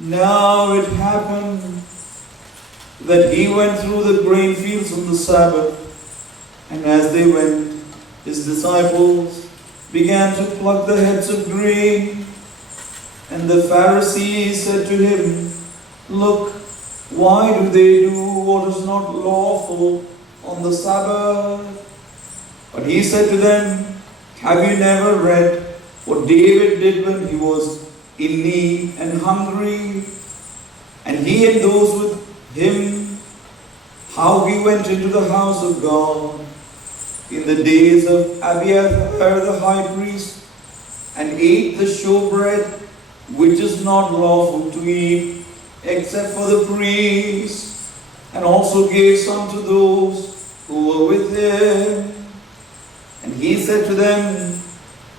Now it happened that he went through the grain fields on the Sabbath, and as they went, his disciples began to pluck the heads of grain. And the Pharisees said to him, "Look, why do they do what is not lawful on the Sabbath?" But he said to them, "Have you never read what David did when he was in need and hungry, and he and those with him, how he went into the house of God in the days of Abiathar the high priest, and ate the showbread, which is not lawful to eat, except for the priests, and also gave some to those who were with him? And he said to them,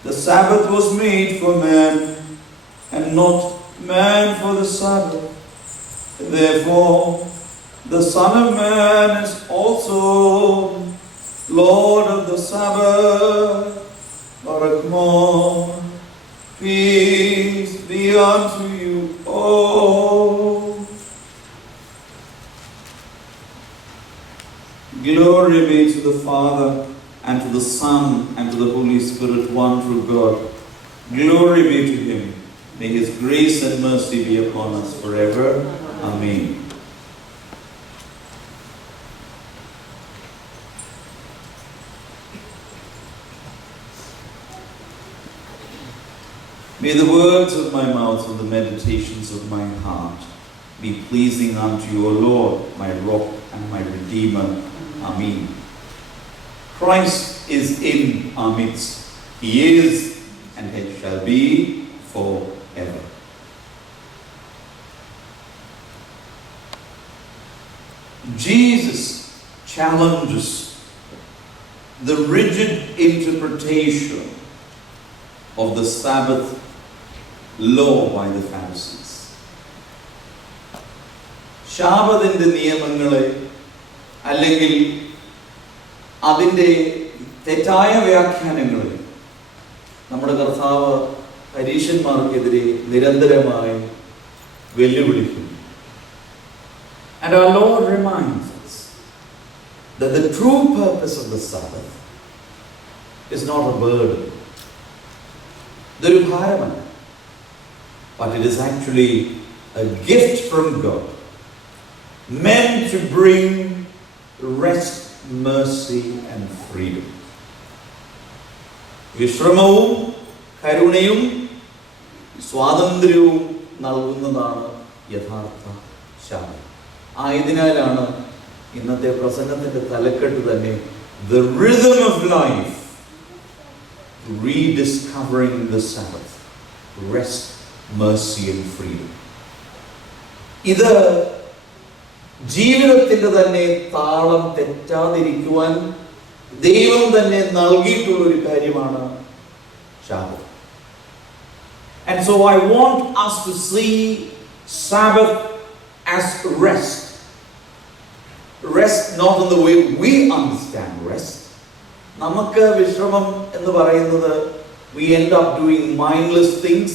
the Sabbath was made for man, and not man for the Sabbath. Therefore, the Son of Man is also Lord of the Sabbath." Barakmon. Peace be unto you all. Glory be to the Father, and to the Son, and to the Holy Spirit, one true God. Glory be to him. May his grace and mercy be upon us forever. Amen. May the words of my mouth and the meditations of my heart be pleasing unto you, O Lord, my rock and my redeemer. Amen. Christ is in our midst. He is, and it shall be forever. Jesus challenges the rigid interpretation of the Sabbath law by the Pharisees. ശാബത്തിന്റെ നിയമങ്ങളെ അല്ലെങ്കിൽ അതിൻ്റെ തെറ്റായ വ്യാഖ്യാനങ്ങളെ നമ്മുടെ കർത്താവ് പരീശന്മാർക്കെതിരെ നിരന്തരമായി വെല്ലുവിളിക്കുന്നു. And our Lord reminds us that the true purpose of the Sabbath is not a burden. ഇതൊരു ഭാരമല്ല. But it is actually a gift from God, meant to bring rest, mercy and freedom. വിശ്രമവും കരുണയും സ്വാതന്ത്ര്യവും നൽകുന്നതാണ് യഥാർത്ഥ ശാന്തി. ആയതിനാലാണ് ഇന്നത്തെ പ്രസംഗത്തിന്റെ തലക്കെട്ട് തന്നെ The Rhythm of Life, Rediscovering the Sabbath, Rest, Mercy and Freedom. ഇത് ജീവിതത്തിന്റെ തന്നെ താളം തെറ്റാതിരിക്കുവാൻ ദൈവം തന്നെ നൽകിയിട്ടുള്ള ഒരു കാര്യമാണ് Shabbat. And so I want us to see Sabbath as rest. Rest not in the way we understand rest. നമുക്ക് വിശ്രമം എന്ന് പറയുന്നത് we end up doing mindless things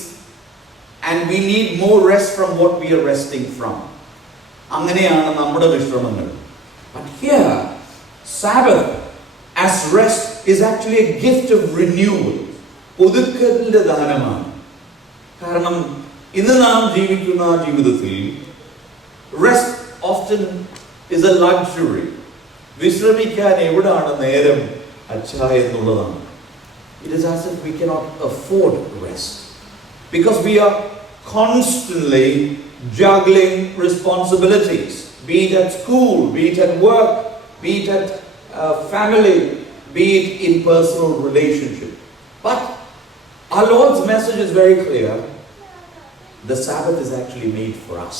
and we need more rest from what we are resting from. അങ്ങനെയാണ് നമ്മുടെ വിശ്രമങ്ങൾ. But here, Sabbath as rest is actually a gift of renewal. പുതുക്കലിന്റെ ദാനമാണ്. കാരണം ഇന്ന് നാം ജീവിക്കുന്ന ജീവിതത്തിൽ rest often is a luxury. വിശ്രമിക്കാൻ എവിടാണ് നേരം അച്ഛാ എന്നുള്ളതാണ്. It is as if we cannot afford rest because we are constantly juggling responsibilities, be it at school, be it at work, be it at family, be it in personal relationship. But our Lord's message is very clear. The Sabbath is actually made for us.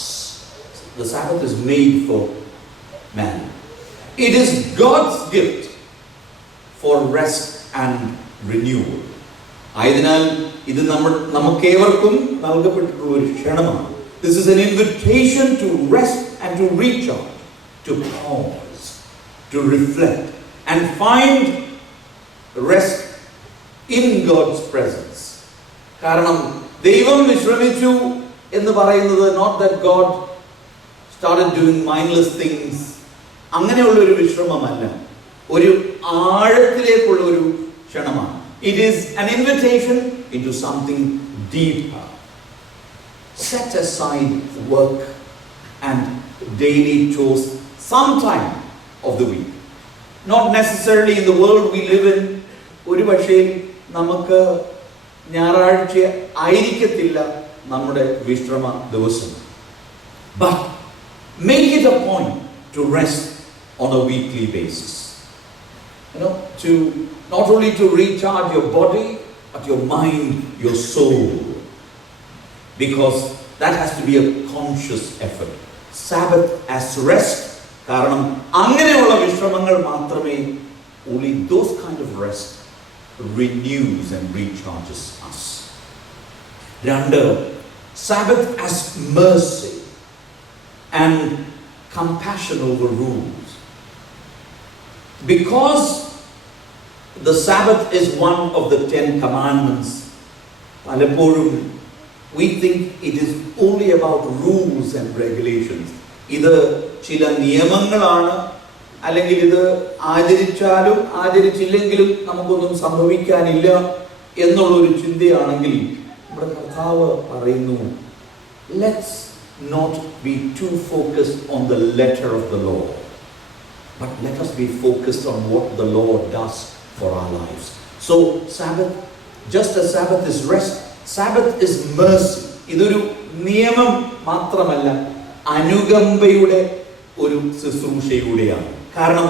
The Sabbath is made for man. It is God's gift for rest and renewal. ആയതിനാൽ ഇത് നമുക്കേവർക്കും നൽകപ്പെട്ടിട്ടുള്ള ഒരു ക്ഷണമാണ്. This is an invitation to rest and to recharge, to pause, to reflect and find rest in God's presence. കാരണം ദൈവം വിശ്രമിച്ചു എന്ന് പറയുന്നത് note that God started doing mindless things, അങ്ങനെയുള്ള ഒരു വിശ്രമമല്ല, ഒരു ആഴത്തിലേക്കുള്ള ഒരു ക്ഷണമാണ്. It is an invitation into something deeper. Set aside work and daily chores sometime of the week. Not necessarily in the world we live in. ഒരു പക്ഷേ നമുക്ക് ഞായറാഴ്ച ആയിരിക്കത്തില്ല നമ്മുടെ വിശ്രമ ദിവസം. But make it a point to rest on a weekly basis. To not only to recharge your body, but your mind, your soul. Because that has to be a conscious effort. Sabbath as rest. കാരണം അങ്ങനെയുള്ള വിശ്രമങ്ങൾ മാത്രമേ, only those kind of rest renews and recharges us. രണ്ട്, Sabbath as mercy and compassion over rules. Because the Sabbath is one of the 10 commandments, പലപ്പോഴും we think it is only about rules and regulations. ഇത് ചില നിയമങ്ങളാണ്, അല്ലെങ്കിൽ ഇത് ആചരിച്ചാലും ആചരിച്ചില്ലെങ്കിലും നമുക്കൊന്നും സംഭവിക്കാനില്ല എന്നുള്ളൊരു ചിന്തയാണെങ്കിൽ നമ്മുടെ കർത്താവ് പറയുന്നു, let's not be too focused on the letter of the law, but let us be focused on what the Lord does for our lives. So Sabbath, just as Sabbath is rest, Sabbath is mercy. ഇതൊരു നിയമം മാത്രമല്ല, അനുകമ്പയുടെ ഒരു ശുശ്രൂഷയുടെയാണ്. കാരണം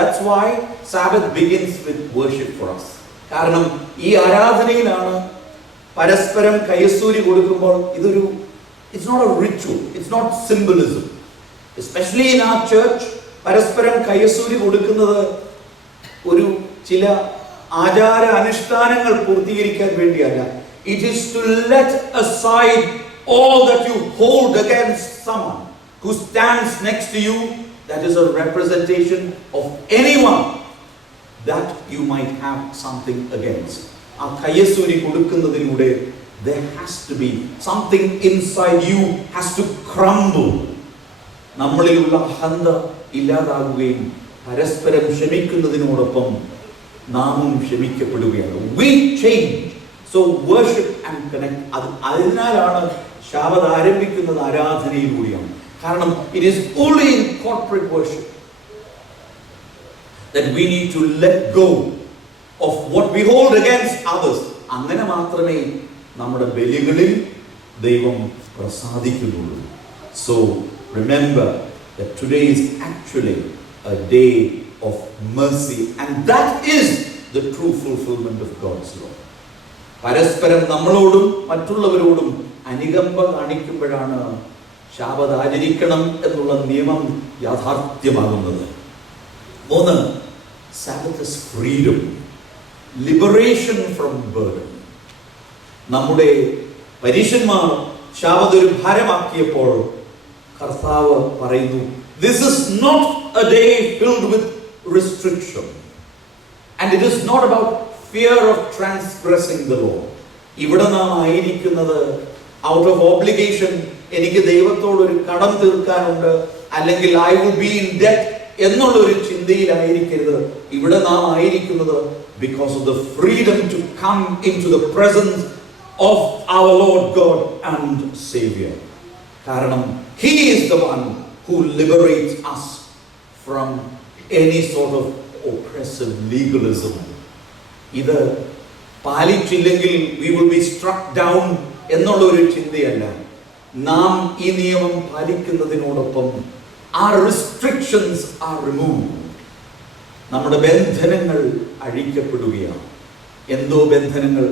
that's why Sabbath begins with worship for us. കാരണം ഈ ആരാധനയിലാണ് പരസ്പരം കയ്യസൂരി കൊടുക്കുമ്പോൾ ഇതൊരു, it's not a ritual, it's not symbolism. Especially in our church, പരസ്പരം കയ്യസൂരി കൊടുക്കുന്നത് ഒരു ചില ആചാര അനുഷ്ഠാനങ്ങൾ പൂർത്തീകരിക്കാൻ വേണ്ടിയല്ല. It is to let aside all that you hold against someone who stands next to you, that is a representation of anyone that you might have something against. ആ കയ്യസൂരി കൊടുക്കുന്നതിലൂടെ there has to be something inside you has to crumble. നമ്മളിലുള്ള അഹന്ത ഇല്ലാതാകുകയും പരസ്പരം ക്ഷമിക്കുന്നതിനോടൊപ്പം നാമും ക്ഷമിക്കപ്പെടുകയാണ്. We change. So worship and connect. അതിനാലാണ് ശാബത്ത് ആരംഭിക്കുന്നത് ആരാധനയിലൂടെയാണ്. കാരണം it is only in corporate worship that we need to let go of what we hold against others. അങ്ങനെ മാത്രമേ നമ്മുടെ ബലികളിൽ ദൈവം പ്രസാദിക്കുന്നുള്ളൂ. So remember that today is actually a day of mercy, and that is the true fulfillment of God's law. പരസ്പരം നമ്മളോടും മറ്റുള്ളവരോടും അനുകമ്പ കാണിക്കുമ്പോഴാണ് ശാബത്ത് ആചരിക്കണം എന്നുള്ള നിയമം യാഥാർത്ഥ്യമാകുന്നത്. 3, Sabbath is freedom, liberation from burden. നമ്മുടെ പരീശന്മാർ ശാബത്ത് ഒരു ഭാരമാക്കിയപ്പോൾ കർത്താവ് പറയുന്നു, this is not a day filled with restriction, and it is not about fear of transgressing the law. ഇവിടെ നാം ആയിരിക്കുന്നത് out of obligation, എനിക്ക് ദൈവത്തോടൊരു കടം തീർക്കാനുണ്ട്, അല്ലെങ്കിൽ I will be in debt എന്നുള്ളൊരു ചിന്തയിലായിരിക്കരുത്. ഇവിടെ നാം ആയിരിക്കുന്നത് because of the freedom to come into the presence of our Lord God and Savior. കാരണം He is the one who liberates us from any sort of oppressive legalism. ഇത് പാലിച്ചില്ലെങ്കിൽ we will be struck down എന്നുള്ള ഒരു ചിന്തയല്ല. നാം ഈ നിയമം പാലിക്കുന്നതിനോടൊപ്പം our restrictions are removed. നമ്മുടെ ബന്ധനങ്ങൾ അഴിക്കപ്പെടുകയാണ്. എന്തോ ബന്ധനങ്ങൾ?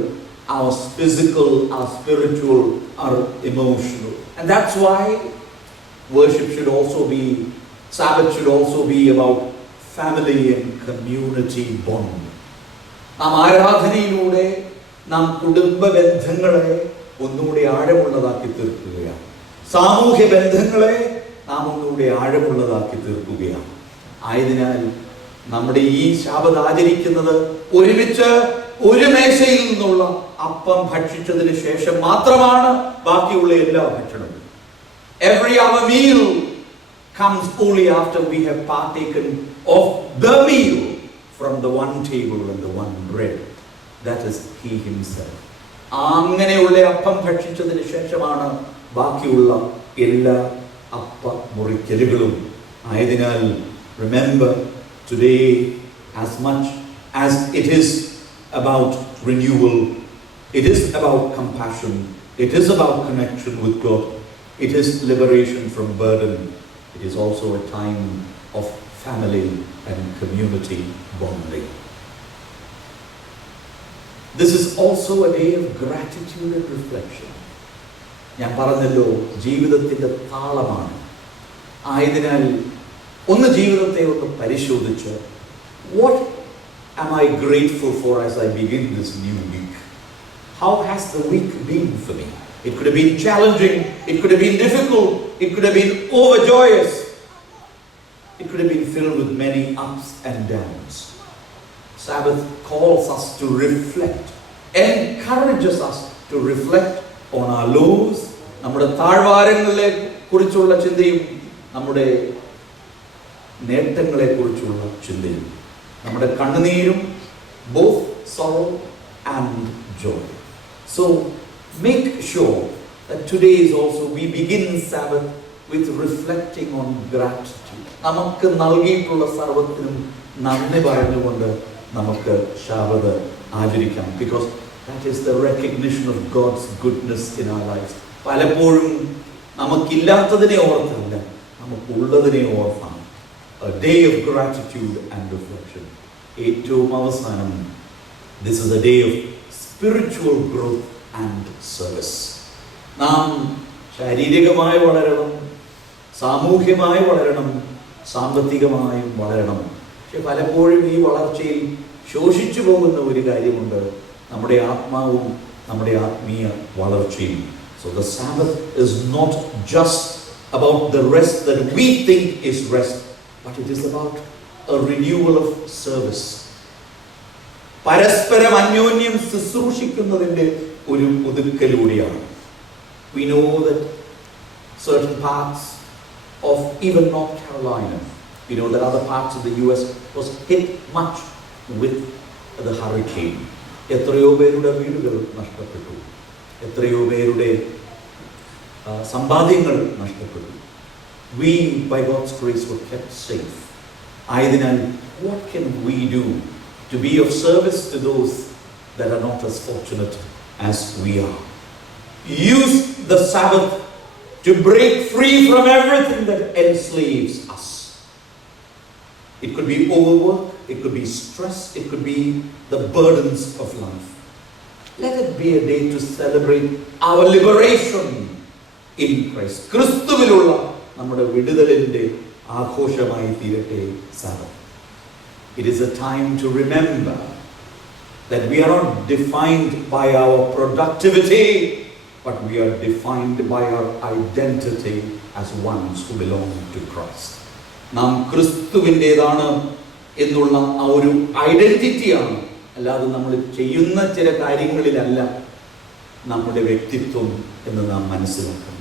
our physical, our spiritual, our emotional. And that's why worship should also be, Sabbath should also be about family and community bond. നാം ആരാധനയിലൂടെ നാം കുടുംബ ബന്ധങ്ങളെ ഒന്നുകൂടി ആഴമുള്ളതാക്കി തീർക്കുകയാണ്. സാമൂഹ്യ ബന്ധങ്ങളെ നാം ഒന്നുകൂടി ആഴമുള്ളതാക്കി തീർക്കുകയാണ്. ആയതിനാൽ നമ്മുടെ ഈ ശാബത്ത് ആചരിക്കുന്നത് ഒരുമിച്ച് ഒരു മേശയിൽ നിന്നുള്ള അപ്പം ഭക്ഷിച്ചതിന് ശേഷം മാത്രമാണ് ബാക്കിയുള്ള എല്ലാ ഭക്ഷണവും. Every other meal comes only after we have partaken of the meal from the one table and the one bread. That is He Himself. അങ്ങനെയുള്ള അപ്പം ഭക്ഷിച്ചതിന് ശേഷമാണ് ബാക്കിയുള്ള എല്ലാ അപ്പ മുറിക്കലുകളും. ആയതിനാൽ remember today, as much as it is about renewal, it is about compassion, it is about connection with God, it is liberation from burden, it is also a time of family and community bonding. This is also a day of gratitude and reflection. ഞാൻ പറഞ്ഞല്ലോ, ജീവിതത്തിൻ്റെ താളമാണ്. ആയതിനാൽ ഒന്ന് ജീവിതത്തെ ഒന്ന് പരിശോധിച്ച്, what am I grateful for as I begin this new week? How has the week been for me? It could have been challenging, it could have been difficult, it could have been overjoyous, it could have been filled with many ups and downs. Sabbath calls us to reflect, encourages us to reflect on our lows, നമ്മുടെ താഴ്വാരങ്ങളെ കുറിച്ചുള്ള ചിന്തയും നമ്മുടെ നേട്ടങ്ങളെ കുറിച്ചുള്ള ചിന്തയും, നമ്മുടെ കണ്ണുനീരും, both sorrow and joy. So make sure that today is also, we begin Sabbath with reflecting on gratitude. നമുക്ക് നൽകിയിട്ടുള്ള സർവ്വത്തിനും നന്ദി പറഞ്ഞുകൊണ്ട് നമുക്ക് ശാബത്ത് ആചരിക്കാം. Because that is the recognition of God's goodness in our lives. പലപ്പോഴും നമുക്കില്ലാത്തതിനെ ഓർത്തല്ല, നമുക്കുള്ളതിനെ ഓർത്താണ്. A day of gratitude and reflection. ഏറ്റവും അവസാനം, this is a day of spiritual growth and service. നാം ശാരീരികമായി വളരണം, സാമൂഹ്യമായി വളരണം, സാമ്പത്തികമായും വളരണം. പക്ഷെ പലപ്പോഴും ഈ വളർച്ചയിൽ ശോഷിച്ചു പോകുന്ന ഒരു കാര്യമുണ്ട്, നമ്മുടെ ആത്മാവും നമ്മുടെ ആത്മീയ വളർച്ചയും. So the Sabbath is not just about the rest that we think is rest, but it is about a renewal of service. പരസ്പരം അന്യോന്യം ശുശ്രൂഷിക്കുന്നതിൻ്റെ ഒരു പുതുക്കലൂടെയാണ്. We know that certain parts of even North Carolina, we know that other parts of the US was hit much with the hurricane. എത്രയോ പേരുടെ വീടുകൾ നഷ്ടപ്പെട്ടു, എത്രയോ പേരുടെ സമ്പാദ്യങ്ങൾ നഷ്ടപ്പെട്ടു. We, by God's grace, were kept safe. ആയതിനാൽ, what can we do to be of service to those that are not as fortunate as we are? Use the Sabbath to break free from everything that enslaves us. It could be overwork, it could be stress, it could be the burdens of life. Let it be a day to celebrate our liberation in Christ. ക്രിസ്തുവിലുള്ള നമ്മുടെ വിടുതലിൻ്റെ ആഘോഷമായി തീരട്ടെ Sabbath. It is a time to remember that we are not defined by our productivity, but we are defined by our identity as ones who belong to Christ. നാം ക്രിസ്തുവിൻ്റെതാണ് എന്നുള്ള ആ ഒരു ഐഡന്റിറ്റിയാണ്, അല്ലാതെ നമ്മൾ ചെയ്യുന്ന ചില കാര്യങ്ങളിലല്ല നമ്മുടെ വ്യക്തിത്വം എന്ന് നാം മനസ്സിലാക്കണം.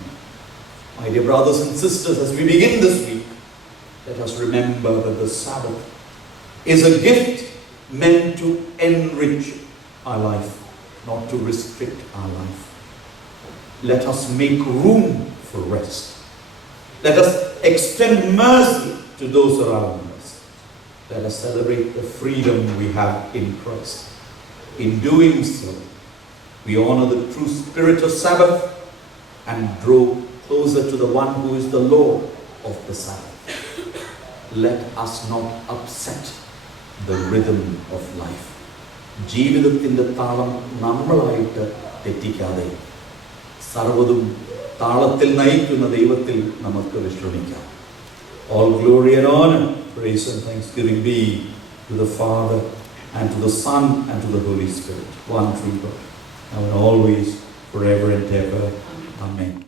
My dear brothers and sisters, as we begin this week, let us remember that the Sabbath is a gift meant to enrich our life, not to restrict our life. Let us make room for rest. Let us extend mercy to those around us. Let us celebrate the freedom we have in Christ. In doing so, we honor the true spirit of Sabbath and draw closer to the one who is the Lord of the Sabbath. Let us not upset the rhythm of life. ജീവിതത്തിൻ്റെ താളം നമ്മളായിട്ട് തെറ്റിക്കാതെ സർവ്വതും താളത്തിൽ നയിക്കുന്ന ദൈവത്തിൽ നമുക്ക് വിശ്രമിക്കാം. All glory and honor, praise and thanksgiving be to the Father and to the Son and to the Holy Spirit, one true God, now and always, forever and ever. Amen.